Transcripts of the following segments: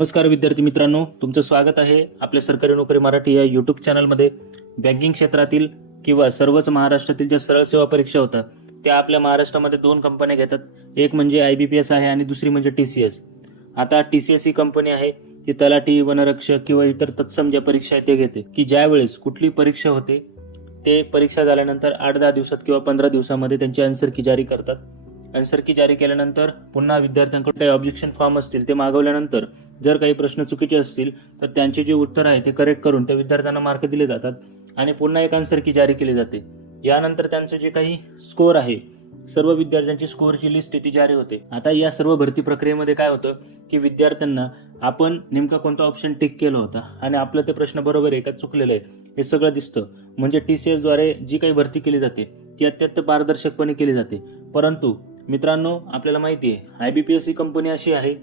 नमस्कार विद्यार्थी मित्रांनो तुमचं स्वागत आहे आपल्या सरकारी नोकरी मराठी या युट्यूब चॅनलमध्ये बँकिंग क्षेत्रातील किंवा सर्वच महाराष्ट्रातील ज्या सरळ सेवा परीक्षा होतात त्या आपल्या महाराष्ट्रामध्ये दोन कंपन्या घेतात. एक म्हणजे आय बी पी एस आहे आणि दुसरी म्हणजे टी सी एस आता टी सी एस ही कंपनी आहे ती तलाठी वनरक्षक किंवा इतर तत्सम ज्या परीक्षा आहेत ते घेते. की ज्यावेळेस कुठली परीक्षा होते ते परीक्षा झाल्यानंतर आठ दहा दिवसात किंवा पंधरा दिवसामध्ये त्यांची आन्सर की जारी करतात. आन्सर की जारी केल्यानंतर पुन्हा विद्यार्थ्यांकडे काही ऑब्जेक्शन फॉर्म असतील ते मागवल्यानंतर जर काही प्रश्न चुकीचे असतील तर त्यांचे जे उत्तर आहे ते करेक्ट करून त्या विद्यार्थ्यांना मार्क दिले जातात आणि पुन्हा एक आन्सर की जारी केली जाते. यानंतर त्यांचं जे काही स्कोअर आहे सर्व विद्यार्थ्यांची स्कोअरची लिस्ट ती जारी होते. आता या सर्व भरती प्रक्रियेमध्ये काय होतं की विद्यार्थ्यांना आपण नेमका कोणता ऑप्शन टिक केला होता आणि आपलं ते प्रश्न बरोबर आहे का चुकलेलं आहे हे सगळं दिसतं. म्हणजे टी सी एसद्वारे जी काही भरती केली जाते ती अत्यंत पारदर्शकपणे केली जाते. परंतु मित्रांनो आपल्याला माहिती आहे आय बी पी एस ही कंपनी अशी आहे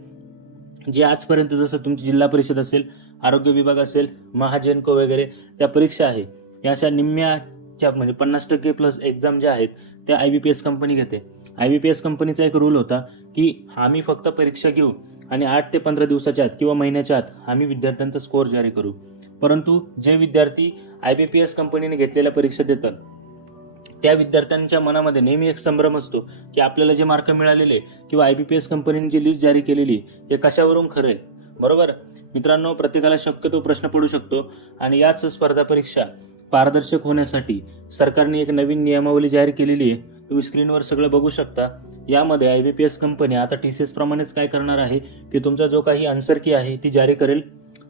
जी आजपर्यंत जसं तुमची जिल्हा परिषद असेल आरोग्य विभाग असेल महाजनको वगैरे त्या परीक्षा आहे. या अशा निम्म्याच्या म्हणजे पन्नास टक्के प्लस एक्झाम ज्या आहेत त्या I B P S company घेते. आय बी पी एस कंपनीचा एक रूल होता की आम्ही फक्त परीक्षा घेऊ आणि आठ ते पंधरा दिवसाच्या आत किंवा महिन्याच्या आत आम्ही विद्यार्थ्यांचा स्कोअर जारी करू. परंतु जे विद्यार्थी आय बी पी एस कंपनीने घेतलेल्या परीक्षा देतात त्या विद्यार्थ्यांच्या मनामध्ये नेहमी एक संभ्रम असतो की आपल्याला जे मार्क मिळालेले किंवा आय बी पी एस कंपनीने जी लिस्ट जारी केलेली हे कशावरून खरं आहे? बरोबर? मित्रांनो प्रत्येकाला शक्यतो प्रश्न पडू शकतो आणि याच स्पर्धा परीक्षा पारदर्शक होण्यासाठी सरकारने एक नवीन नियमावली जाहीर केलेली आहे. तुम्ही स्क्रीनवर सगळं बघू शकता. यामध्ये I B P S company आता टी सी एस प्रमाणेच काय करणार आहे की तुमचा जो काही आन्सर की आहे ती जारी करेल.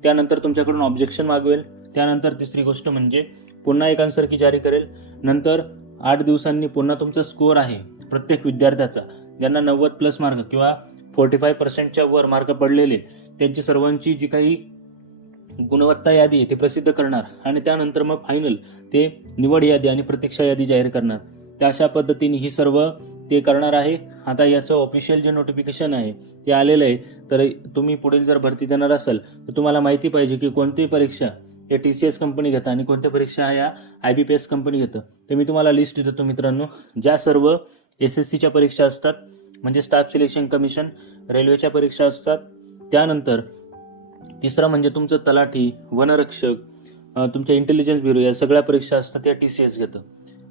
त्यानंतर तुमच्याकडून ऑब्जेक्शन मागवेल. त्यानंतर तिसरी गोष्ट म्हणजे पुन्हा एक आन्सर की जारी करेल. नंतर आठ दिवसांनी पुन्हा तुमचा स्कोअर आहे प्रत्येक विद्यार्थ्याचा. ज्यांना नव्वद प्लस मार्क किंवा फोर्टी फाय पर्सेंटच्या वर मार्क पडलेले त्यांची सर्वांची जी काही गुणवत्ता यादी आहे ती प्रसिद्ध करणार. आणि त्यानंतर मग फायनल ते निवड यादी आणि प्रतीक्षा यादी जाहीर करणार. त्या अशा पद्धतीने ही सर्व ते करणार आहे. आता याचं ऑफिशियल जे नोटिफिकेशन आहे ते आलेलं आहे. तर तुम्ही पुढील जर भरती देणार असाल तर तुम्हाला माहिती पाहिजे की कोणती परीक्षा या टी सी एस कंपनी घेतं आणि कोणत्या परीक्षा या I B P S company घेतं. तर मी तुम्हाला लिस्ट देतो मित्रांनो. ज्या सर्व एस एस सीच्या परीक्षा असतात म्हणजे स्टाफ सिलेक्शन कमिशन रेल्वेच्या परीक्षा असतात. त्यानंतर तिसरं म्हणजे तुमचं तलाठी वनरक्षक तुमच्या इंटेलिजन्स ब्युरो या सगळ्या परीक्षा असतात त्या टी सी एस घेतं.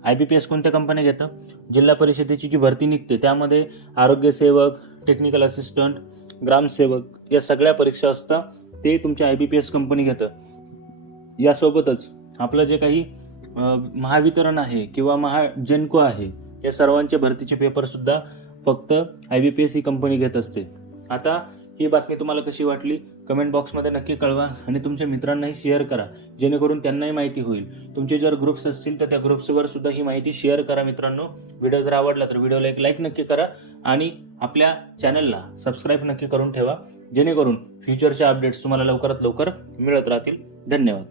आय बी पी एस कोणत्या कंपन्या घेतं? जिल्हा परिषदेची जी भरती निघते त्यामध्ये आरोग्यसेवक टेक्निकल असिस्टंट ग्रामसेवक या सगळ्या परीक्षा असतात ते तुमच्या I B P S company घेतं. यासोबतच आपलं जे काही महावितरण आहे किंवा महा जेनको आहे या सर्वांचे भरतीचे पेपरसुद्धा फक्त आय बी पी एस ही कंपनी घेत असते. आता ही बातमी तुम्हाला कशी वाटली? कमेंट बॉक्समध्ये नक्की कळवा आणि तुमच्या मित्रांनाही शेअर करा. जेणेकरून त्यांनाही माहिती होईल. तुमचे जर ग्रुप्स असतील तर त्या ग्रुप्सवर सुद्धा ही माहिती शेअर करा मित्रांनो. व्हिडिओ जर आवडला तर व्हिडिओला एक लाईक नक्की करा आणि आपल्या चॅनलला सबस्क्राईब नक्की करून ठेवा. जेणेकरून फ्युचरच्या अपडेट्स तुम्हाला लवकरात लवकर मिळत राहतील. धन्यवाद.